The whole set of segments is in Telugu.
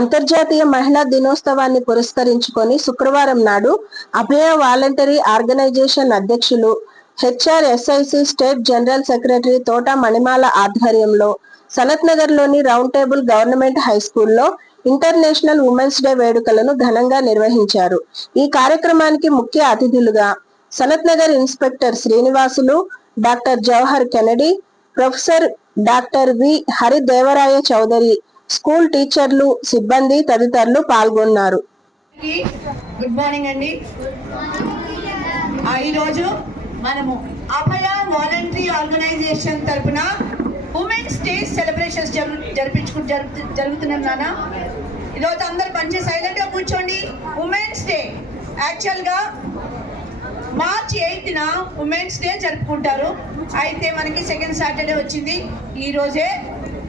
అంతర్జాతీయ మహిళా దినోత్సవాన్ని పురస్కరించుకొని శుక్రవారం నాడు అభయ వాలంటరీ ఆర్గనైజేషన్ అధ్యక్షులు HR SIC state general secretary Thota Manimala ఆధ్వర్యంలో సనత్ నగర్లోని రౌండ్ టేబుల్ గవర్నమెంట్ హై స్కూల్లో ఇంటర్నేషనల్ ఉమెన్స్ డే వేడుకలను ఘనంగా నిర్వహించారు. ఈ కార్యక్రమానికి ముఖ్య అతిథులుగా Sanath Nagar inspector Srinivasulu doctor Jawahar Kennedy professor doctor V Haridevaraya Chowdary school టీచర్లు సిబ్బంది తదితరులు పాల్గొన్నారు. గుడ్ మార్నింగ్ అండి. ఈరోజు మనము అభయ వాలంటరీ ఆర్గనైజేషన్ తరపున ఉమెన్స్ డే సెలబ్రేషన్స్ జరు జరిపించుకు జరుగుతున్నాం నాన్న. ఈరోజు అందరు పనిచేసి సైలెంట్గా కూర్చోండి. Women's day. యాక్చువల్గా మార్చ్ ఎయిత్న ఉమెన్స్ డే జరుపుకుంటారు. అయితే మనకి సెకండ్ సాటర్డే వచ్చింది. ఈ రోజే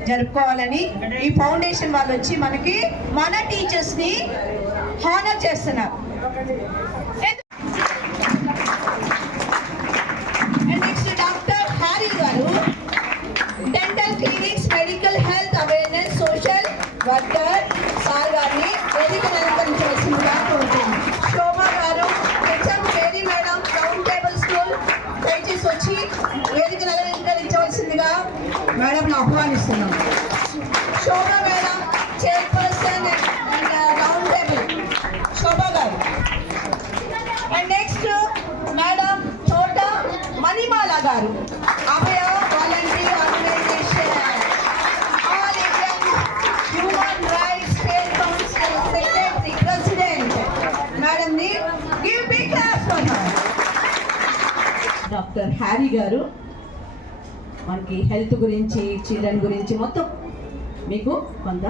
జరుపుకోవాలని ఈ ఫౌండేషన్ వాళ్ళు వచ్చి మనకి మన టీచర్స్ని హానర్ చేస్తున్నారు. నెక్స్ట్ డాక్టర్ హ్యారీ గారు dental clinics medical health awareness social worker sir గారిని వేదిక అలంకరించవలసిందిగా డాక్టర్ హ్యారీ గారు. మనకి హెల్త్ గురించి చిల్డ్రన్ గురించి మొత్తం మీకు కొంత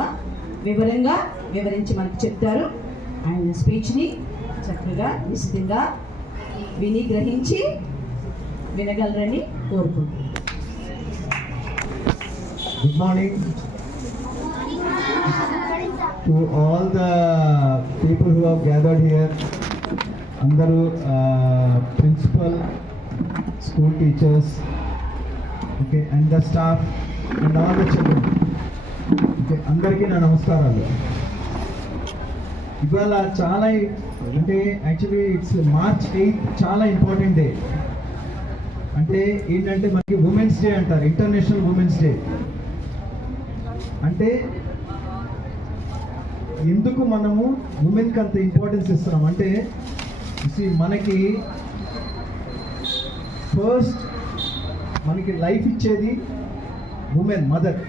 వివరంగా వివరించి మనకు చెప్తారు. ఆయన స్పీచ్ని చక్కగా నిశ్చితంగా విని గ్రహించి వినగలరని కోరుకుంటున్నాను Good morning. To all the people who have gathered here. అందరూ uh, principal school teachers okay and the staff and all the children. Okay అందరికీ నా నమస్కారాలు. ఇవాళ చాలా అంటే యాక్చువల్లీ ఇట్స్ మార్చ్ ఎయిత్ చాలా ఇంపార్టెంట్ డే అంటే ఏంటంటే మనకి ఉమెన్స్ డే అంటారు ఇంటర్నేషనల్ ఉమెన్స్ డే అంటే ఎందుకు మనము ఉమెన్కి అంత ఇంపార్టెన్స్ ఇస్తున్నాం? అంటే మనకి ఫస్ట్ మనకి లైఫ్ ఇచ్చేది ఉమెన్ మదర్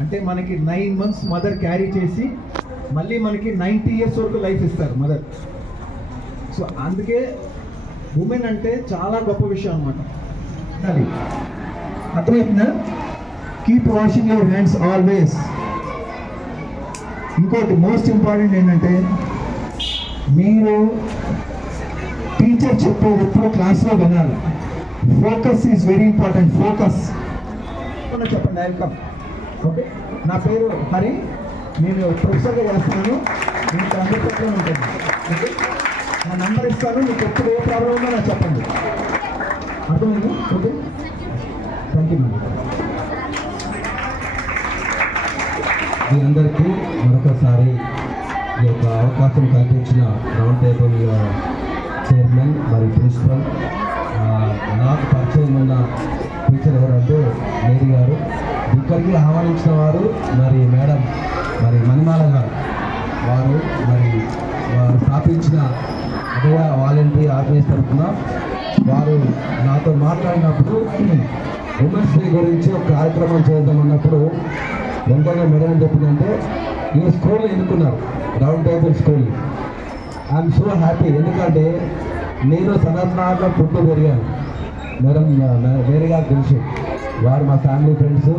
అంటే మనకి నైన్ మంత్స్ మదర్ క్యారీ చేసి మళ్ళీ మనకి నైంటీ ఇయర్స్ వరకు లైఫ్ ఇస్తారు మదర్ సో అందుకే ఉమెన్ అంటే చాలా గొప్ప విషయం అనమాట అది. అర్థమైందా? Keep washing your hands always ఇంకోటి మోస్ట్ ఇంపార్టెంట్ ఏంటంటే మీరు టీచర్ చెప్పేది ఎప్పుడు క్లాస్లో వినాలి. Focus is very important focus చెప్పండి వెల్కమ్ ఓకే నా పేరు హరి. నేను ప్రొఫెసర్గా చేస్తున్నాను. మీకు అందుబాటులో ఉంటుంది. ఓకే నా నంబర్ ఇస్తాను. మీకు ఎప్పుడు ఏ ప్రాబ్లం ఉందో నాకు చెప్పండి. అర్థమైంది? ఓకే థ్యాంక్ యూ మేడం మీ అందరికీ మరొకసారి ఈ యొక్క అవకాశం కల్పించిన రౌండ్ టేబుల్ చైర్మన్ మరియు ప్రిన్సిపల్. నాకు పరిచయం ఉన్న టీచర్ ఎవరంటే మేరీ గారు. ఇక్కడికి ఆహ్వానించిన వారు మరి మేడం మరి మణిమాల గారు. వారు మరి వారు స్థాపించిన అభయ వాలంటరీ ఆర్గనైజ్ తరఫున వారు నాతో మాట్లాడినప్పుడు ఉమెన్స్ డే గురించి ఒక కార్యక్రమం చేద్దాం అన్నప్పుడు వెంటనే మేడం ఏం చెప్పిందంటే ఈ స్కూల్ ఎన్నుకున్నారు? Round table school. I'm so happy ఎందుకంటే నేను సనత్నాథ్లో పుట్టు పెరిగాను. మేడం వేరేగా తెలుసు. వారు మా ఫ్యామిలీ ఫ్రెండ్స్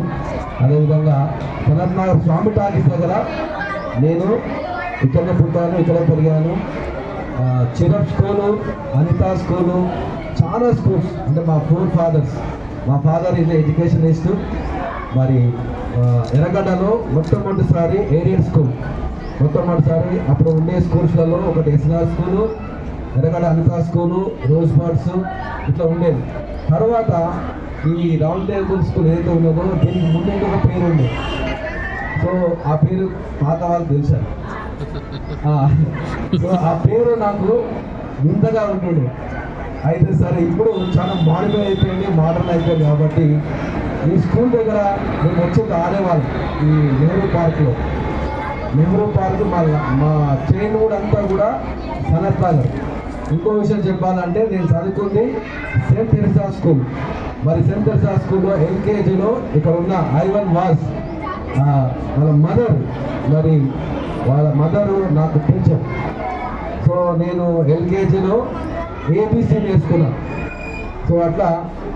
అదేవిధంగా సనత్నగర్ స్వామి టాకీస్ దగ్గర నేను ఇక్కడనే పుట్టాను ఇక్కడే పెరిగాను. చిరప్ స్కూలు అనితా స్కూలు చాలా స్కూల్స్ అంటే మా ఫోర్ ఫాదర్స్. మా ఫాదర్ ఇది ఎడ్యుకేషనిస్ట్ మరి ఎర్రగడ్డలో మొట్టమొదటిసారి ఏరియల్ స్కూల్. మొట్టమొదటిసారి అప్పుడు ఉండే స్కూల్స్లలో ఒకటి SR school Erragadda Anitha school rose birds ఇట్లా ఉండేది తర్వాత ఈ రౌండ్ టేబుల్ స్కూల్ ఏదైతే ఉన్నదో దీనికి ముందు ఇంకొక పేరు ఉంది సో ఆ పేరు పాత వాళ్ళు తెలిసారు. సో ఆ పేరు నాకు వింతగా ఉంటుండే. అయితే సరే ఇప్పుడు చాలా మాడిఫై అయిపోయింది మోడర్న్ అయిపోయింది కాబట్టి ఈ స్కూల్ దగ్గర మేము వచ్చి ఆడేవాళ్ళం ఈ నెహ్రూ పార్క్లో. నెహ్రూ పార్క్ మా మా చైన్ కూడా అంతా కూడా సనత్ నగర్ ఇంకో విషయం చెప్పాలంటే నేను చదువుకుంది సెయింట్ తెరిసా స్కూల్. మరి సెయింట్ తెరిసా స్కూల్లో ఎల్కేజీలో ఇక్కడ ఉన్న ఐవన్ వాస్ వాళ్ళ మదర్ మరి వాళ్ళ మదరు నాకు టీచర్. సో నేను ఎల్కేజీలో ఏబీసీ నేర్చుకున్నా. సో అట్లా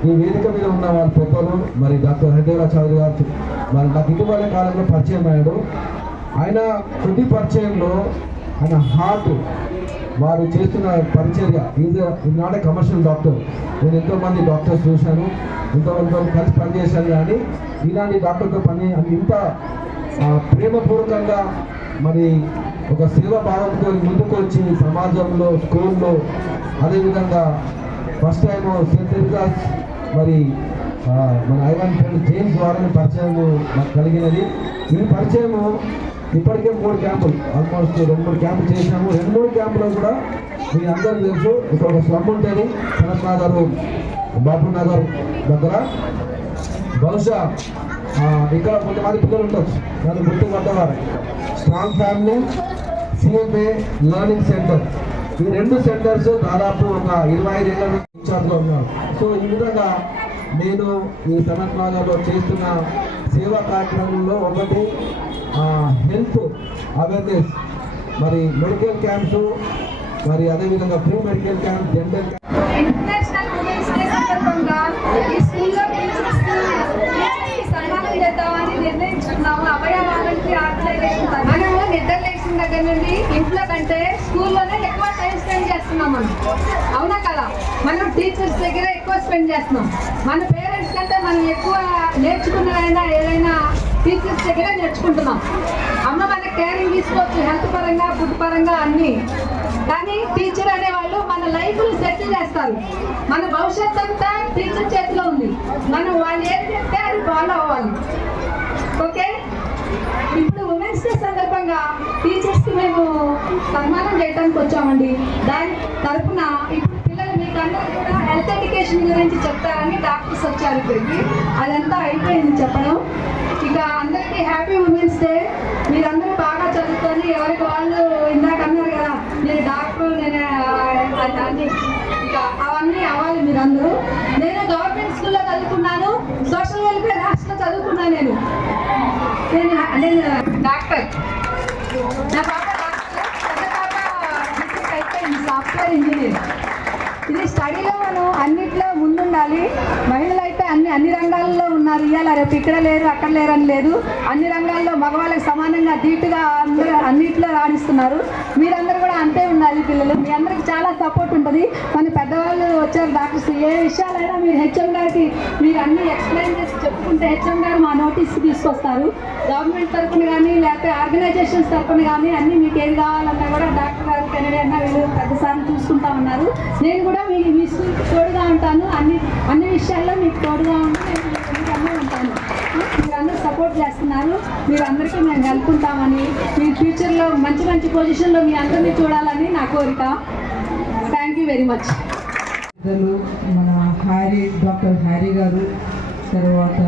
ఈ వేదిక మీద ఉన్న వాళ్ళ పెద్దలు మరి డాక్టర్ హరిదేవరా చౌదరి గారు మరి నాకు ఇటీవల కాలంలో పరిచయం అయ్యాడు. ఆయన తుది పరిచయంలో ఆయన హార్ట్ వారు చేస్తున్న పరిచర్య is not a commercial doctor నేను ఎంతోమంది డాక్టర్స్ చూశాను ఎంతోమందితో కలిసి పనిచేశాను కానీ ఇలాంటి డాక్టర్తో పని ఇంత ప్రేమపూర్వకంగా మరి ఒక సేవ భావంతో ముందుకు వచ్చి సమాజంలో స్కూల్లో అదేవిధంగా ఫస్ట్ టైం సెయింట్ మరి మన ఐవన్ ఫ్రెండ్ జేమ్స్ ద్వారా పరిచయం కలిగినది. ఈ పరిచయము ఇప్పటికే మూడు క్యాంపులు. ఆల్మోస్ట్ రెండు మూడు క్యాంపులు చేసినాము రెండు మూడు క్యాంపులో కూడా మీ అందరూ తెలుసు ఇక్కడ ఒక స్లమ్ ఉంటుంది. సనత్ నగర్ బాబు నగర్ దగ్గర. బహుశా ఇక్కడ కొంతమంది పిల్లలు ఉండొచ్చు. నన్ను గుర్తుపడ్డవారు strong family CMA learning centre. ఈ రెండు సెంటర్స్ దాదాపు ఒక ఇరవై ఐదు ఏళ్ళ నుంచి ఉన్నారు. సో ఈ విధంగా నేను ఈ సనత్ నగర్లో చేస్తున్న సేవా కార్యక్రమంలో ఒకటి హెల్త్ అవేర్నెస్ మరి మెడికల్ క్యాంప్స్ మరి అదేవిధంగా free medical camp dental international women's day సందర్భంగా ఈ స్కూల్లో టీచర్స్కి సన్మానం చేద్దామని నిర్ణయించుకున్నాము. అభయ వాలంటీ మనము నిద్ర లేచిన దగ్గర నుండి ఇంట్లో కంటే స్కూల్లోనే ఎక్కువ టైం స్పెండ్ చేస్తున్నాం మనం. అవునా కదా? మనం టీచర్స్ దగ్గర ఎక్కువ స్పెండ్ చేస్తున్నాం. మన పేరెంట్స్ కంటే మనం ఎక్కువ నేర్చుకున్నదైనా ఏదైనా టీచర్స్ దగ్గర నేర్చుకుంటున్నాం. అమ్మ మన కేరింగ్ తీసుకోవచ్చు హెల్త్ పరంగా ఫుడ్ పరంగా అన్నీ. కానీ టీచర్ అనేవాళ్ళు మన లైఫ్ సెటిల్ చేస్తారు. మన భవిష్యత్ అంతా టీచర్ చేతిలో ఉంది. మనం వాళ్ళు ఏం చెప్తే అది ఫాలో అవ్వాలి. ఓకే ఇప్పుడు ఉమెన్స్ డే సందర్భంగా టీచర్స్కి మేము సన్మానం చేయడానికి వచ్చామండి. దాని తరఫున ఇప్పుడు పిల్లలు కూడా హెల్త్ ఎడ్యుకేషన్ గురించి చెప్తారని డాక్టర్స్ వచ్చారు ఇక్కడికి. అదంతా అయిపోయింది చెప్పడం. ఇక అందరికీ హ్యాపీ ఉమెన్స్ డే మీరందరూ బాగా చదువుకొని ఎవరికి వాళ్ళు ఇందాక అన్నారు కదా నేను డాక్టర్ నేను అన్ని ఇక అవన్నీ అవ్వాలి మీరందరూ. నేను గవర్నమెంట్ స్కూల్లో చదువుకున్నాను. సోషల్ వెల్ఫేర్ హాస్టల్లో చదువుకున్నాను నేను. నేను నేను డాక్టర్ నా పాప డాక్టర్ పెద్ద పాప అయిపోయింది సాఫ్ట్వేర్ ఇంజనీర్ ఇది స్టడీలో మనం అన్నిట్లో ముందుండాలి. మహిళలు అయితే అన్ని అన్ని రంగాల్లో ఉన్నారు. ఇవాళ రేపు ఇక్కడ లేరు అక్కడ లేరు అని లేదు. అన్ని రంగాల్లో మగవాళ్ళకి సమానంగా ధీటుగా అందరూ అన్నిట్లో రాణిస్తున్నారు. మీరందరూ పిల్లలు. మీ అందరికి చాలా సపోర్ట్ ఉంటుంది. మన పెద్దవాళ్ళు వచ్చారు డాక్టర్స్ ఏ విషయాలైనా మీరు హెచ్ఎం గారికి మీరు అన్ని ఎక్స్ప్లెయిన్ చేసి చెప్పుకుంటే హెచ్ఎం గారు మా నోటీస్ తీసుకొస్తారు. గవర్నమెంట్ తరఫున కానీ లేకపోతే ఆర్గనైజేషన్స్ తరఫున కానీ అన్నీ మీకు ఏది కావాలన్నా కూడా డాక్టర్ గారు కెనడీ అన్న వీళ్ళు పెద్దసార్లు చూసుకుంటా ఉన్నారు. నేను కూడా మీ మీ తోడుగా ఉంటాను. అన్ని అన్ని విషయాల్లో మీకు తోడుగా ఉంటాను. మీరు మీరందరూ సపోర్ట్ చేస్తున్నారు. మీరు అందరికీ మేము హెల్ప్ ఉంటామని మీ ఫ్యూచర్లో మంచి మంచి పొజిషన్లో మీ అందరినీ చూడాలని నా కోరిక. థ్యాంక్ యూ వెరీ మచ్ పెద్దలు మన హ్యారీ డాక్టర్ హ్యారీ గారు తర్వాత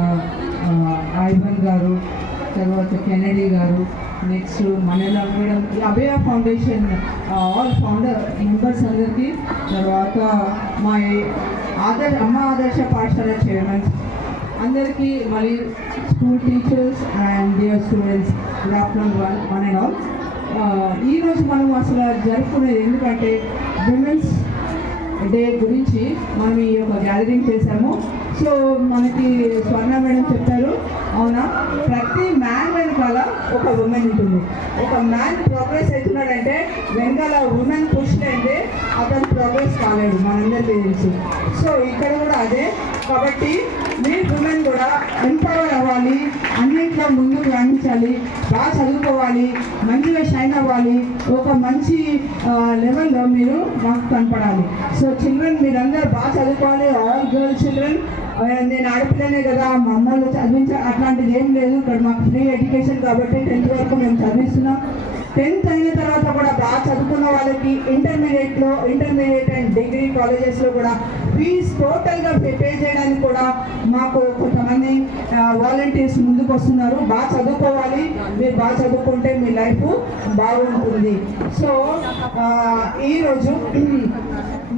ఐబన్ గారు తర్వాత కెనడీ గారు నెక్స్ట్ మనలా madam Abhaya foundation all founder members అందరికీ తర్వాత మా ఆదర్శ అమ్మ ఆదర్శ పాఠశాల చైర్మన్ అందరికీ మళ్ళీ school teachers and dear students good afternoon one one and all ఈరోజు మనం అసలు జరుపుకునేది ఎందుకంటే విమెన్స్ డే గురించి మనం ఈ యొక్క గ్యాదరింగ్ చేశాము. సో మనకి స్వర్ణ మేడం చెప్పారు అవునా? ప్రతి మ్యాన్ వెనకాల ఒక ఉమెన్ ఉంటుంది. ఒక మ్యాన్ ప్రోగ్రెస్ అవుతున్నాడంటే వెనకాల ఉమెన్ పుష్ అయితే అతను ప్రోగ్రెస్ కాలేడు. మనందరికీ తెలుసు. సో ఇక్కడ కూడా అదే. కాబట్టి మీ ఉమెన్ కూడా ఎంపవర్ అవ్వాలి అన్నింటిలో ముందుకు రాణించాలి బాగా చదువుకోవాలి మంచిగా షైన్ అవ్వాలి ఒక మంచి లెవెల్లో మీరు మాకు కనపడాలి. సో చిల్డ్రన్ మీరందరూ బాగా చదువుకోవాలి ఆల్ గర్ల్ చిల్డ్రన్ నేను ఆడపిల్లనే కదా మా అమ్మలు చదివించ అట్లాంటిది ఏం లేదు. ఇక్కడ మాకు ఫ్రీ ఎడ్యుకేషన్ కాబట్టి టెన్త్ వరకు మేము చదివిస్తున్నాం. టెన్త్ అయిన తర్వాత కూడా బాగా చదువుకున్న వాళ్ళకి ఇంటర్మీడియట్లో ఇంటర్మీడియట్ అండ్ డిగ్రీ కాలేజెస్లో కూడా ఫీజ్ టోటల్గా పే చేయడానికి కూడా మాకు కొంతమంది వాలంటీర్స్ ముందుకు వస్తున్నారు. బాగా చదువుకోవాలి. మీరు బాగా చదువుకుంటే మీ లైఫ్ బాగుంటుంది. సో ఈరోజు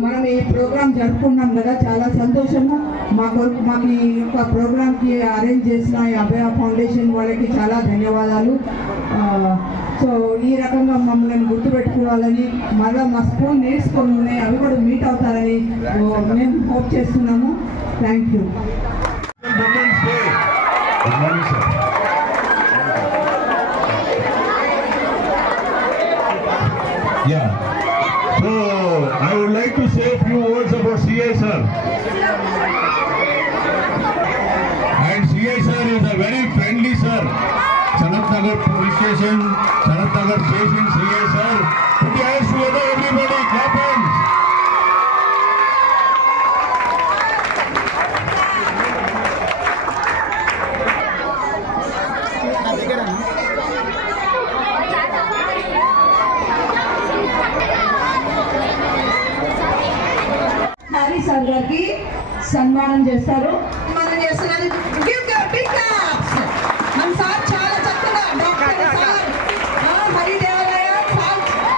మనం ఈ ప్రోగ్రాం జరుపుకున్నాం కదా చాలా సంతోషము. మా కొరకు మాకు ఈ యొక్క ప్రోగ్రాంకి అరేంజ్ చేసిన ఈ అభయ ఫౌండేషన్ వాళ్ళకి చాలా ధన్యవాదాలు. సో ఈ రకంగా మమ్మల్ని గుర్తుపెట్టుకోవాలని మళ్ళీ మా స్కూల్ నేర్చుకొని ఉన్నాయి అవి కూడా మీట్ అవుతారని మేము హోప్ చేస్తున్నాము. Thank you Yeah. So I would like to say a few words about CSR. And CSR is a very friendly sir. Sanat Nagar Police Station, Sanat Nagar Station, CSR. Put Harry sir గారికి సన్మానం చేస్తారు. మనం క్లాప్స్ మన సార్ చాలా చక్కగా డాక్టర్ సార్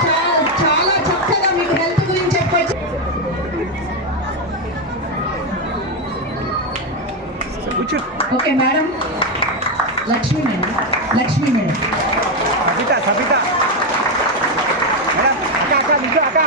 సార్ చాలా చక్కగా మీకు హెల్త్ గురించి చెప్పొచ్చు. Okay madam. Lakshmi madam. Lakshmi madam. Sabitha Sabitha. Madam అక్క అక్క అక్క.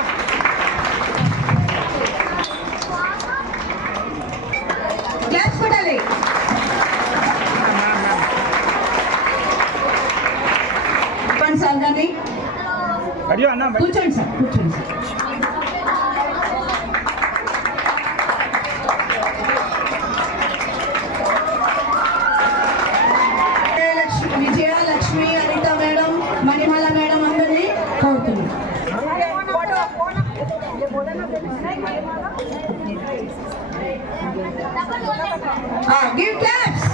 గివ్ క్లాప్స్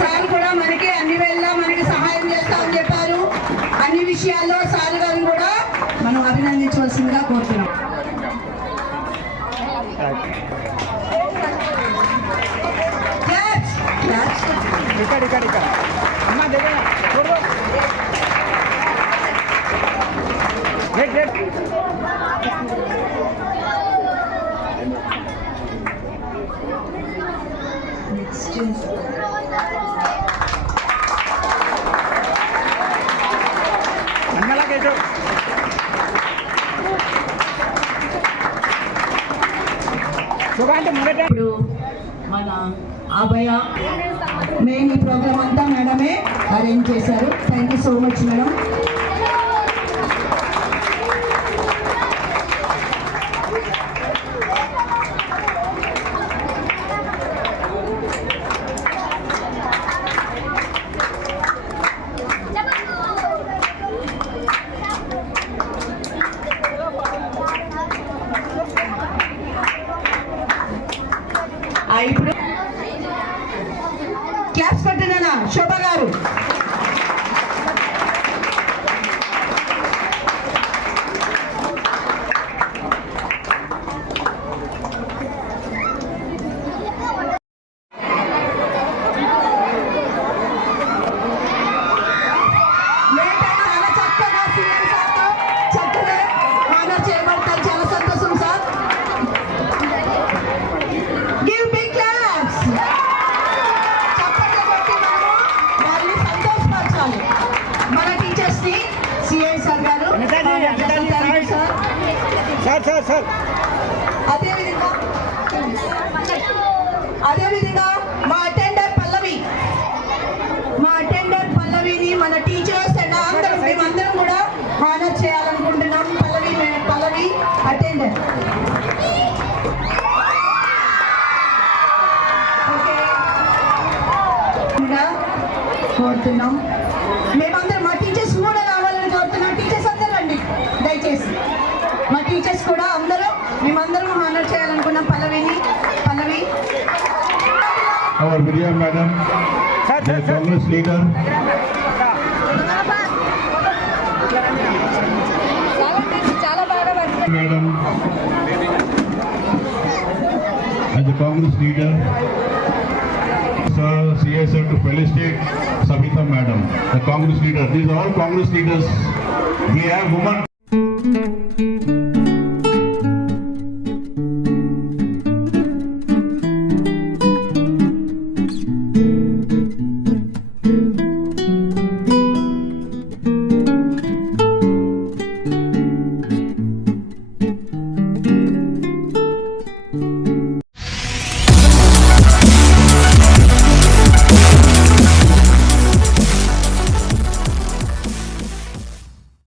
సార్ కూడా మనకి అన్ని వేళ మనకి సహాయం చేస్తామని చెప్పారు. అన్ని విషయాల్లో సార్ గారిని కూడా మనం అభినందించవలసిందిగా కోరుతున్నాం. ఇక్కడ ఇక్కడ ఇక్కడ. అమ్మ దగ్గర. చూడు ఇప్పుడు మన అభయ మేము ఈ ప్రోగ్రామ్ అంతా మేడమే అరేంజ్ చేశారు. Thank you so much madam అదేవిధంగా అదేవిధంగా Congress leader. Madam, as a Congress leader, Sir CSR to felicitate Sabita Madam, the Congress leader. These are all Congress leaders. We have women.